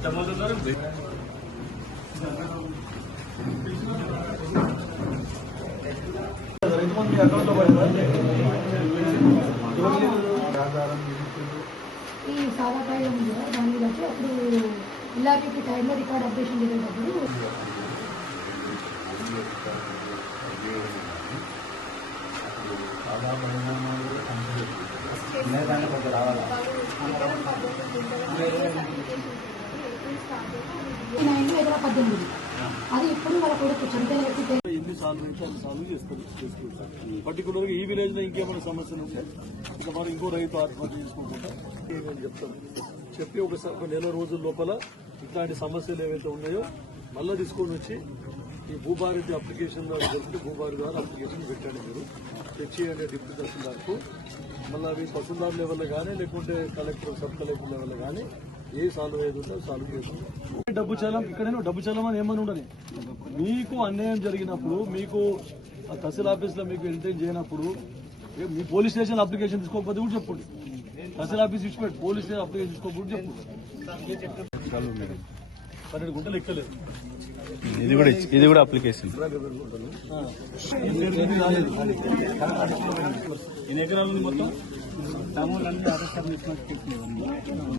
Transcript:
ఈ సాదాకాయ ఉంది కదా దాన్ని బట్టి అప్పుడు ఇలాంటి టైంలో రికార్డ్ అప్డేషన్ జరిగేటప్పుడు అది ఇప్పుడు వాళ్ళ కొడుకు చంపేసి ఎన్ని సాల్వ్ అయితే అది సాల్వ్ చేస్తారు. పర్టికులర్ గా ఈ విలేజ్ లో ఇంకేమైనా సమస్యలు ఉంటే ఇంకా మరి ఇంకో రైతు ఆత్మహత్య చేసుకుంటుంటా చెప్తాను. చెప్పి ఒక నెల రోజుల లోపల ఇట్లాంటి సమస్యలు ఏవైతే ఉన్నాయో మళ్ళా తీసుకొని వచ్చి ఈ భూభారతి అప్లికేషన్ ద్వారా దొరికితే భూభారతి ద్వారా అప్లికేషన్ పెట్టండి. మీరు తెచ్చి అంటే డిప్యూటీ తహసీల్దార్కు మళ్ళీ అవి తహసీల్దార్ లెవెల్లో కానీ లేకుంటే కలెక్టర్ సబ్ కలెక్టర్ లెవెల్లో కానీ ఏ సాల్వ్ అయ్యేది ఉంటే సాల్వ్ చేస్తుంది. డబ్బు చలం ఇక్కడేనో డబ్బు చలం అని ఏమని ఉండని. మీకు అన్యాయం జరిగినప్పుడు మీకు తహసీల్ ఆఫీస్లో మీకు ఎంటైన్ చేయనప్పుడు మీ పోలీస్ స్టేషన్ అప్లికేషన్ తీసుకోకపోతే కూడా చెప్పండి. తహసీల్ ఆఫీస్ ఇచ్చిపెట్టి పోలీస్ స్టేషన్ అప్లికేషన్ తీసుకోకపోతే చెప్పండి. 12 గుంటలు ఎక్కలేదు. ఇది కూడా అప్లికేషన్. ఎన్ని ఎకరాలు మొత్తం